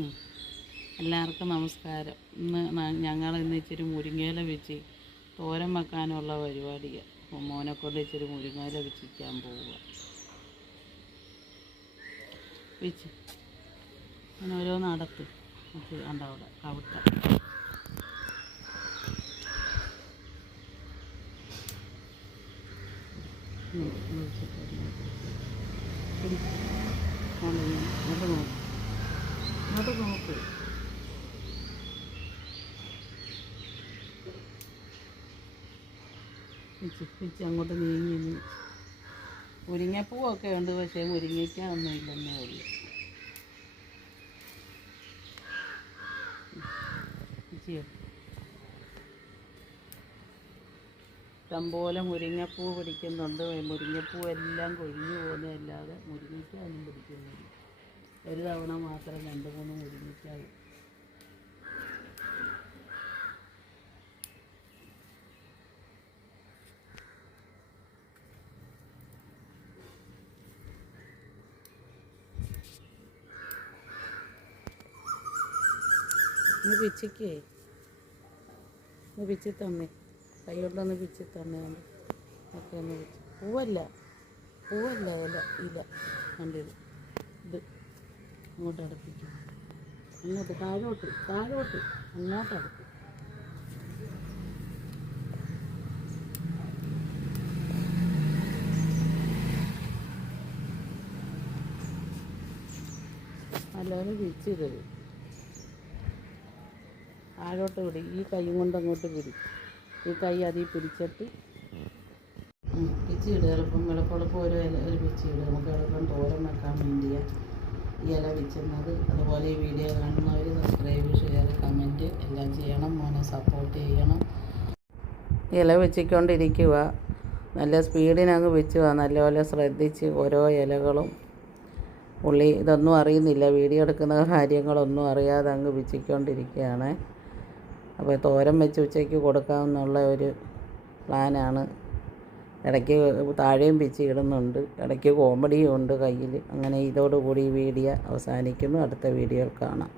ഉം. എല്ലാവർക്കും നമസ്കാരം. ഞങ്ങൾ ഇന്ന് ഇച്ചിരി മുരിങ്ങയില വെച്ച് തോരൻ വെക്കാനുള്ള പരിപാടിയാണ്. അപ്പോൾ മോനെക്കൊണ്ട് ഇച്ചിരി മുരിങ്ങയില വെച്ചിരിക്കാൻ പോവുക. വെച്ച് അങ്ങനെ ഓരോന്ന് നടത്ത് അത് കണ്ട അവിടെ കവിട്ട അങ്ങോട്ട് നോക്ക്. പിച്ച് അങ്ങോട്ട് നീങ്ങി. മുരിങ്ങപ്പൂവൊക്കെ ഉണ്ട്, പക്ഷേ മുരിങ്ങയ്ക്ക ഒന്നും ഇല്ലെന്നേ ഉള്ളൂ. ഇഷ്ടംപോലെ മുരിങ്ങപ്പൂ പിടിക്കുന്നുണ്ട്. മുരിങ്ങപ്പൂ എല്ലാം കൊഴിഞ്ഞു പോകുന്നതല്ലാതെ മുരിങ്ങയ്ക്ക ഒന്നും പിടിക്കുന്നില്ല. ഒരു തവണ മാത്രം 2-3 മുരിങ്ങയ്ക്ക. ഒന്ന് പിച്ചിക്കേ, ഒന്ന് പിച്ചി തന്നെ, കൈ കൊണ്ടൊന്ന് പിച്ചി തന്നെ. ഒക്കെ ഒന്ന് പിച്ചി. പൂവല്ല ഇല കണ്ടത് ഇത് അങ്ങോട്ട് അടുപ്പിക്കും. അങ്ങോട്ട് താഴോട്ട് അങ്ങോട്ട് അടുപ്പിക്കും. നല്ലപോലെ പിച്ചിത് താഴോട്ട് പിടി. ഈ കൈ കൊണ്ട് അങ്ങോട്ട് പിടി. ഈ കൈ അതിൽ പിടിച്ചിട്ട് പിച്ചിടുക. എളുപ്പം ഒരു പിച്ചിടുക. നമുക്ക് എളുപ്പം തോരൻ വെക്കാൻ വേണ്ടിയാണ് ഈ ഇല വെച്ചുന്നത്. അതുപോലെ ഈ വീഡിയോ കാണുന്നവർ സബ്സ്ക്രൈബ്, ഷെയർ, കമൻറ്റ് എല്ലാം ചെയ്യണം. മോനെ സപ്പോർട്ട് ചെയ്യണം. ഇല വെച്ചിക്കൊണ്ടിരിക്കുക. നല്ല സ്പീഡിനങ്ങ് വെച്ചുക. നല്ലപോലെ ശ്രദ്ധിച്ച് ഓരോ ഇലകളും ഇതൊന്നും അറിയുന്നില്ല. വീഡിയോ എടുക്കുന്ന കാര്യങ്ങളൊന്നും അറിയാതെ അങ്ങ് വെച്ചിക്കൊണ്ടിരിക്കുകയാണ്. അപ്പോൾ തോരൻ വെച്ച് ഉച്ചയ്ക്ക് കൊടുക്കാമെന്നുള്ള ഒരു പ്ലാനാണ്. ഇടയ്ക്ക് താഴെയും പിച്ചി ഇടുന്നുണ്ട്, ഇടയ്ക്ക് കോമഡിയും ഉണ്ട് കയ്യിൽ. അങ്ങനെ ഇതോടുകൂടി ഈ വീഡിയോ അവസാനിക്കുന്നു. അടുത്ത വീഡിയോയിൽ കാണാം.